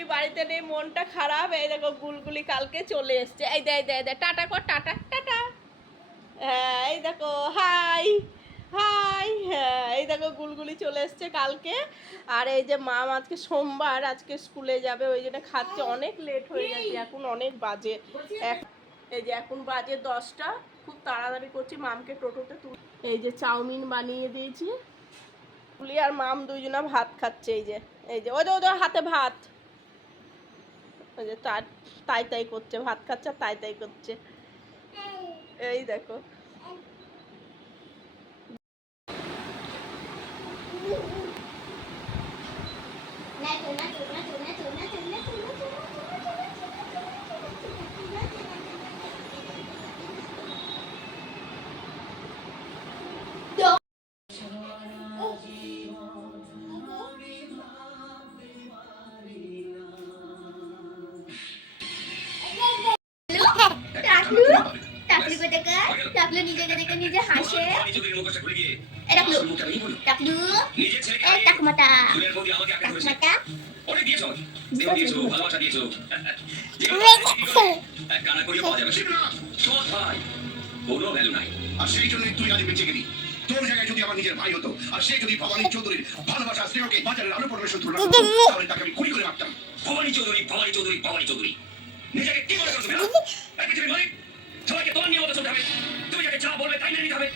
গুলগুলি বাড়িতে নেই, মনটা খারাপ। এই দেখো গুলগুলি কালকে চলে এসছে। এই দে দে দে, টাটা কর, টাটা টাটা। হ্যাঁ এই দেখো, হাই হাই। হ্যাঁ এই দেখো গুলগুলি চলে এসছে কালকে। আর এই যে মাম আজকে সোমবার, আজকে স্কুলে যাবে, ওই জন্য খাচ্ছে। অনেক লেট হয়ে গেছে, এখন অনেক বাজে। এই যে এখন বাজে 10টা। খুব তাড়াতাড়ি করছি মামকে টোটোতে তুল। এই যে চাউমিন বানিয়ে দিয়েছি। তুলি আর মাম দুইজনা ভাত খাচ্ছে। এই যে ওদের হাতে ভাত। ওই যে তাই তাই করছে, ভাত খাচ্ছে আর তাই তাই করছে। এই দেখো টাকলু টাকলু কোথাকার? টাকলু নিজেকে দেখে নিজে হাসে। এ টাকলু টাকলু এ টাকমাটা টাকমাটা অনেক দিয়েছো, স্নেহ দিয়েছো, ভালোবাসা দিয়েছো, কানা করিয়ে পাওয়া যাবে সেটা না। সৎ ভাই কোনো ভ্যালু নাই, আর সেই জন্যই তুই আজ বেঁচে গেলি। তোর জায়গায় যদি আমার নিজের ভাই হতো, আর সে যদি ভবানী চৌধুরীর ভালোবাসা স্নেহকে বাজারের আলো পরমেশ্বর তুলনা করতো, তাহলে তাকে আমি গুলি করে মারতাম। ভবানী চৌধুরী, ভবানী চৌধুরী, ভবানী চৌধুরী, নিজেকে কি মনে করছো? পৃথিবীর মালিক, সবাইকে তোমার নিয়ে মতো চলতে হবে। তুমি যাকে যা বলবে তাই মেনে নিতে হবে।